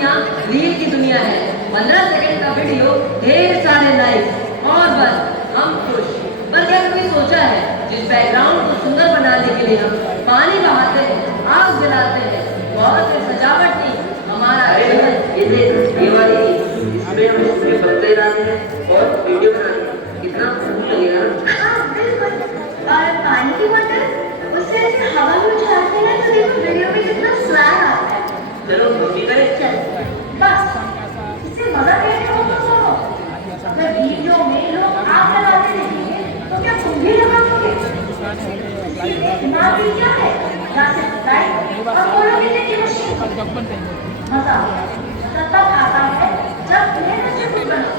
दुनिया रील की दुनिया है। 15 सेकंड का वीडियो, ढेर सारे लाइक और बस हम खुश। पर क्या कभी सोचा है जिस बैकग्राउंड को सुंदर बनाने के लिए हम पानी बहाते हैं, आग जलाते हैं, बहुत से सजावट नहीं, हमारा ये देख, ये वाली इसमें हम इसमें बदले डालते हैं और वीडियो बनाते हैं, कितना कूल लगेगा ना। हाँ बिल्कुल। और पानी की बोतल उससे ऐसे हवा में उछालते हैं तो देखो वीडियो में कितना स्वैग आता है। चलो मम्मी करे। चल बस इससे मजा लेने हो तो सुनो। अगर वीडियो में लोग आग लगाते देखेंगे तो क्या तुम भी लगाओगे? इसलिए दिमाग भी क्या है, ना सिर्फ लाइट और फोटो खींचने की मशीन। मजा तब आता है जब तुम्हें नशे कुछ बनो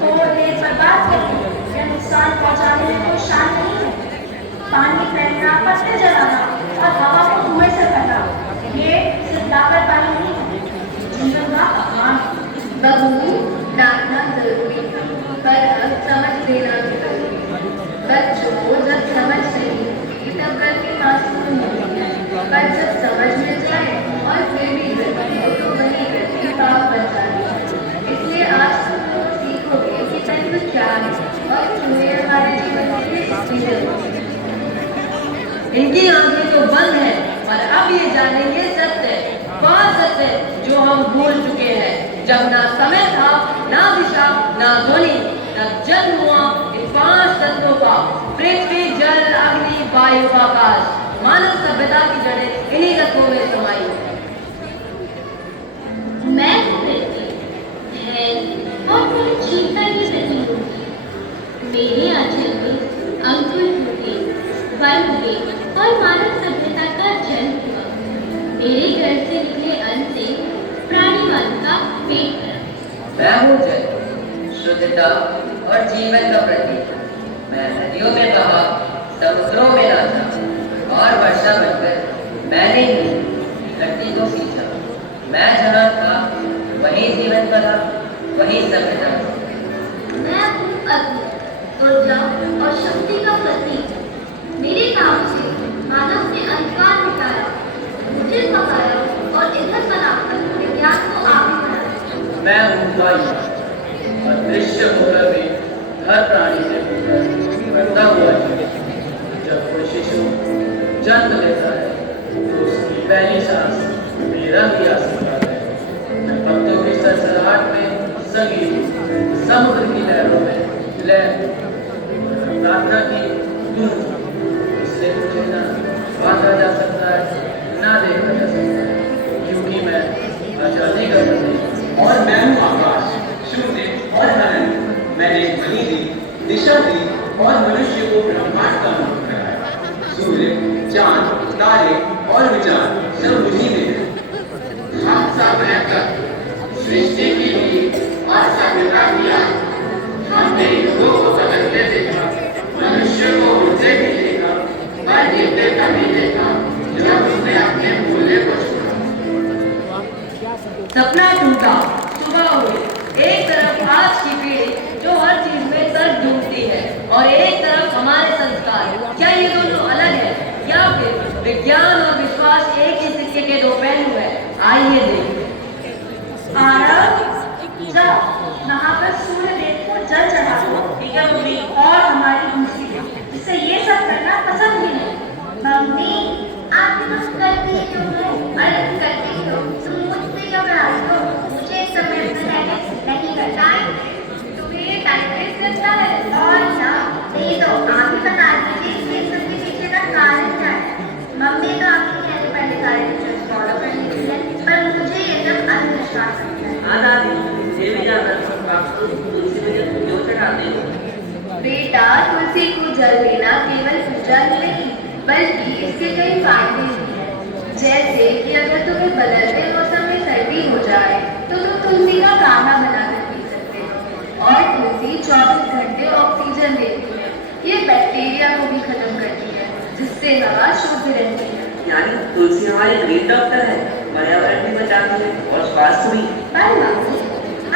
तो देर बर्बाद करके या नुकसान पहुंचाने में कोई शान नहीं है। पानी फेंकना, पत्ते जलाना और हवा को धुएं से फैलाना, ये सिर्फ लापरवाही नहीं है, जीवन का अपमान। बबू, डांटना जरूरी था, पर अब समझ देना भी जरूरी है। बच्चों को जब समझ नहीं तब करके मासूम नहीं है, पर जब समझ में जाए और फिर भी गलती हो तो वही गलती पाप बन जाती है। इसलिए आज तुम लोग सीखोगे कि तत्व क्या है और तुम्हें हमारे जीवन के लिए इसकी जरूरत है। इनकी आंखें तो बंद है, पर अब ये जानेंगे सत्य, वह सत्य जो हम भूल चुके हैं। जब ना समय था, ना दिशा, ना ध्वनि, तब जन्म हुआ इन 5 तत्वों का, पृथ्वी, जल, अग्नि, वायु, आकाश। मानव सभ्यता की जड़ें इन्हीं तत्वों में समाई है। मैं पृथ्वी, धैर्य और परिचिता की प्रतीक हूँ। मेरे आंचल में अंकुर फूटे, वन हुए और मानव सभ्यता का जन्म हुआ। मेरे घर से निकले अन्न से प्राणीवाद का पेट भरा। मैं हूँ जल, शुद्धता और जीवन का प्रतीक। मैं नदियों में बहा, समुद्रों में नाचा और वर्षा बनकर मैंने ही धरती को सींचा। मैं जहाँ था वही जीवन बना, वही सभ्यता। मैं हूँ अग्नि, ऊर्जा और शक्ति का प्रतीक। मेरे नाम से मानव ने अंधकार मिटाया, मुझे पकाया और ईंधन बनाकर विज्ञान को आगे बढ़ाया। मैं हूँ वायु और दृश्य होकर भी हर प्राणी से बढ़ता हुआ जीवन। जब कोई शिशु जन्म लेता है तो उसकी पहली सांस मेरा ही आशीर्वाद है। मैं पत्तों की सरसराहट में संगीत, समुद्र की लहरों में लहर, प्रार्थना की धूम। इससे मुझे ना बांधा जा सकता है, ना देखा जा सकता है, क्योंकि मैं आजादी का प्रतीक। और मैं हूँ आकाश, शून्य और अनंत। मैंने ध्वनि दी, दिशा दी और मनुष्य को ब्रह्मांड का नाम कराया। सूर्य, चांद, तारे और विचार सब मुझी में है। हम सब रहकर सृष्टि की नींव और सभ्यता किया। हमने युगों को बदलते देखा, मनुष्य को उड़ते भी देखा, पर गिरते कभी देखा जब उसने अपने भूले को छोड़ा। सपना टूटा, सुबह हुई। एक तरफ आज की पीढ़ी जो हर चीज में तर्क ढूंढती है और एक तरफ हमारे संस्कार। क्या ये दोनों अलग है या फिर विज्ञान और विश्वास एक ही सिक्के के दो पहलू है? आइए देखिए। आरव, जाओ नहाकर सूर्य देव को जल चढ़ा दो। ठीक है मम्मी। और हमारी दूसरी जिससे ये सब करना पसंद ही नहीं। मम्मी, आप कुछ करती क्यों हो? अरे करती क्यों? तुम मुझसे क्यों कराती हो? मुझे इस समय अपना टाइम नहीं करता है। तुम्हें टाइम वेस्ट करता है और ना नहीं तो आप ही बता दीजिए इस सब के पीछे का कारण क्या है। मम्मी तो आपके कहने पर सारे टीचर्स फॉलो करने के लिए, पर मुझे ये सब अंधविश्वास लगता है। हाँ दादी, मुझे भी जानना था, आप तुलसी में क्यों चढ़ाते हो? बेटा, तुलसी को जल देना केवल पूजा ही नहीं बल्कि इसके कई फायदे भी हैं। जैसे कि अगर तुम्हें बदलते मौसम में सर्दी हो जाए तो तुम तुलसी का काढ़ा बनाकर पी सकते हो। और तुलसी 24 घंटे ऑक्सीजन देती है। ये बैक्टीरिया को भी खत्म करती है, जिससे हवा शुद्ध रहती है। यानी तुलसी हमारे ग्रेट डॉक्टर है, पर्यावरण भी बचाती है और स्वास्थ्य भी। पर मम्मी,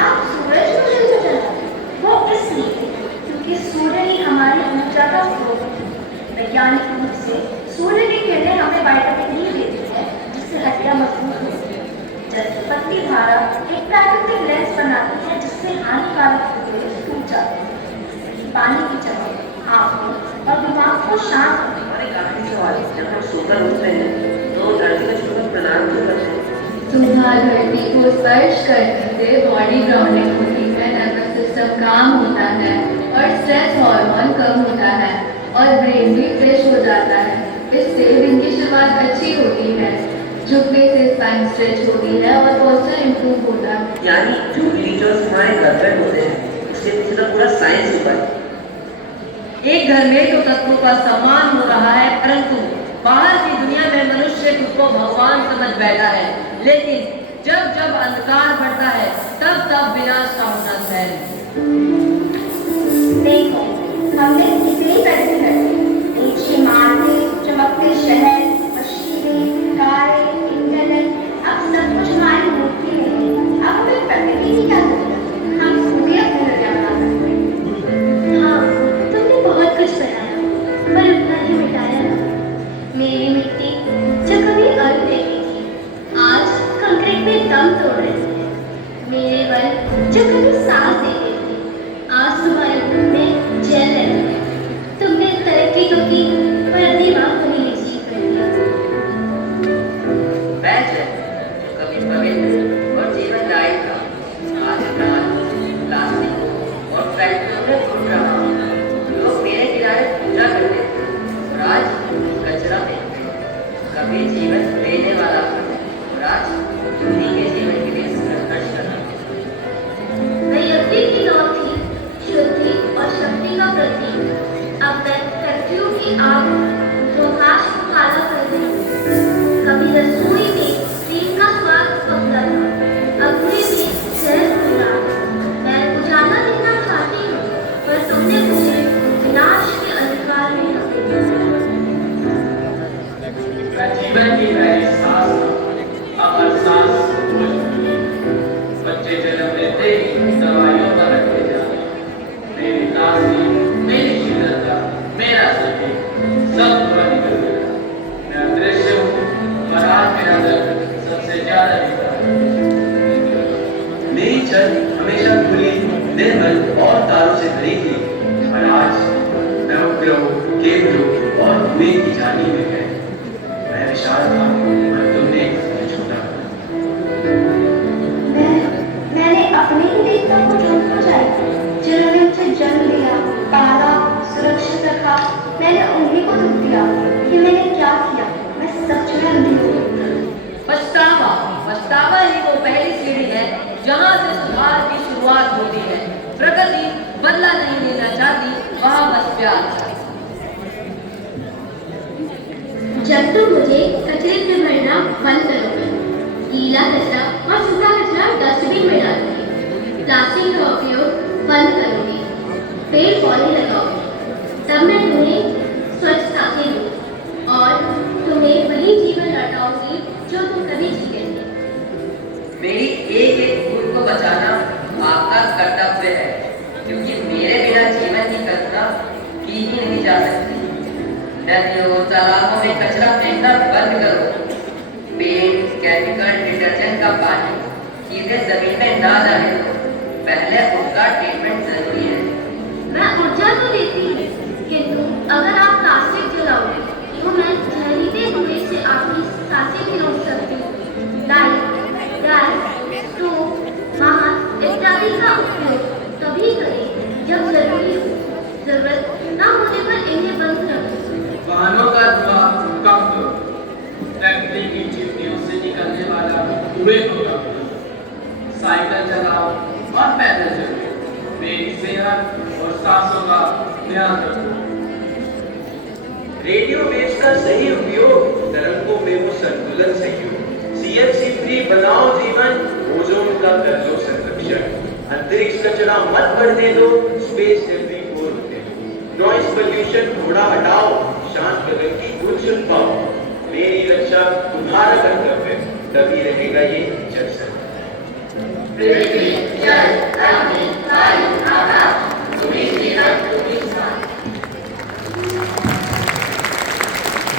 आप सूरज को जल चढ़ाते वो इसलिए क्योंकि सूर्य ही हमारी ऊर्जा का स्रोत है। वैज्ञानिक रूप से सूर्य की किरणें हमें विटामिन डी देती है, जिससे हड्डियां मजबूत होती हैं। जलप्रपत्ति धारा एक प्राकृतिक लेंस बनाती है जिससे हानिकारक फोटोज टूट जाते हैं। पानी की चमक आंखों और दिमाग को शांत रखती है। हमारे काफी सवाल जब हम सोकर उठते हैं तो धरती को छूकर प्रणाम क्यों करते हैं? सुबह धरती को स्पर्श करने से बॉडी ग्राउंडिंग होती है, नर्वस सिस्टम काम होता है और स्ट्रेस हार्मोन कम होता है और ब्रेन भी फ्रेश हो जाता है। इससे दिन की शुरुआत अच्छी होती है, झुकने से स्पाइन स्ट्रेच होती है और पोस्चर इंप्रूव होता है। यानी जो रिचुअल्स हमारे घर पे होते हैं उसके पीछे तो पूरा साइंस छुपा है। एक घर में तो तत्वों का सम्मान हो रहा है, परंतु बाहर की दुनिया में मनुष्य खुद को भगवान समझ बैठा है। लेकिन जब जब अंधकार बढ़ता है तब तब विनाश का होना है। देखो, हमने कितनी तरक्की कर ली। ऊंची इमारतें, चमकते शहर, मशीनें, कारें, इंटरनेट, अब सब कुछ हमारी मुट्ठी में है। अब हमें प्रकृति की क्या जरूरत है? हम खुद ही अपनी दुनिया बना सकते हैं। हाँ, तुमने बहुत कुछ बनाया, पर उतना ही मिटाया ना। मेरी मिट्टी जो कभी अर्थ देती थी, आज कंक्रीट में दम तोड़ रही है। मेरे बल जो कभी सांस देते थे, आज तुम्हारे मुंह में जल रहे हैं। तुमने तरक्की तो की, पर अपनी बात को ही निश्चित कर दिया। बैच है जो कभी पवित्र और जीवनदायी था, आज प्लास्टिक और फैक्ट्रियों में घुट रहा हूँ। लोग मेरे किनारे पूजा करते थे और आज कचरा फेंकते हैं। कभी जीवन देने वाला था और आज उन्हीं के जीवन के लिए संघर्ष कर रहा है। व्यक्ति की नौक थी शुद्धि और शक्ति का प्रतीक। अब मैं फैक्ट्रियों की आग जो आकाश को काला कर रही है। कभी रसोई में तेल का स्वाद पकड़ा था, अब में जहर मिला। मैं उजाला देखना चाहती हूँ, पर तुमने मुझे विनाश के अंधकार में रख दिया। जीवन की पहली सांस अब हर सांस हो चुकी है। बच्चे जन्म लेते ही दवाइयों पर रखे जाते हैं। मेरी ताजगी, मेरी शीतलता, मेरा सभी सब पूरा निकल गया। मैं अदृश्य हूँ और आज मेरा दर्द सबसे ज्यादा दिखता है। मेरी छत हमेशा खुली, निर्मल और तारों से भरी थी, और आज मैं उपग्रहों, केबलों और धुएं की जाली में है। मैं विशाल था और तुमने मुझे छोटा किया। मैंने अपने ही देवता को झूठ बजाई, जिन्होंने मुझे जन्म दिया, पाला, सुरक्षित रखा। मैंने उन्हीं को दुख दिया कि मैंने क्या किया। मैं सच में अंधी हूँ। पछतावा, पछतावा ही वो पहली सीढ़ी है जहाँ से सुधार की शुरुआत होती है। प्रकृति बदला नहीं लेना चाहती, वहाँ बस प्यार। जब तुम मुझे कचरे से भरना बंद करोगे, गीला कचरा और सूखा कचरा डस्टबिन में डालोगे, प्लास्टिक का उपयोग बंद करोगे, पेड़ पौधे लगाओगे, तब मैं तुम्हें स्वच्छता से दूँ और तुम्हें वही जीवन लौटाऊंगी जो तुम कभी जीते थे। मेरी एक एक बूंद को बचाना आपका कर्तव्य है, क्योंकि मेरे बिना जीवन की कल्पना की ही नहीं जा सकती। नदियों, तालाबों में कचरा फेंकना बंद करो। पेंट, केमिकल, डिटर्जेंट का पानी सीधे जमीन में ना जाने दो। पहले उसका ट्रीटमेंट जरूरी है। मैं ऊर्जा तो देती हूँ, किंतु अगर आप प्लास्टिक जलाओगे तो मैं जहरीले धुएं से आपकी सांसें भी रोक सकती हूँ। लाइट, गैस, स्टोव, वाहन इत्यादि का उपयोग तभी करें जब जरूरी हो। जरूरत न होने पर इन्हें बंद रखें। वाहनों का धुआं कम करो। फैक्ट्री की चिमनियों से निकलने वाला धुएं को कम करो। साइकिल चलाओ और पैदल चलो। मेरी सेहत और सांसों का ध्यान रखो। रेडियो वेव्स का सही उपयोग, तरंगों में वो संतुलन सही हो। CFC फ्री बनाओ जीवन, ओजोन का कर लो संरक्षण। अंतरिक्ष कचरा मत बढ़ने दो, स्पेस डेब्रिस को रोकने दो। नॉइस पोल्यूशन थोड़ा हटाओ, शांत कदम की धुन सुन पाओ। मेरी रक्षा तुम्हारा कर्तव्य, तभी रहेगा ये जग सकता है। पृथ्वी, जल, अग्नि, वायु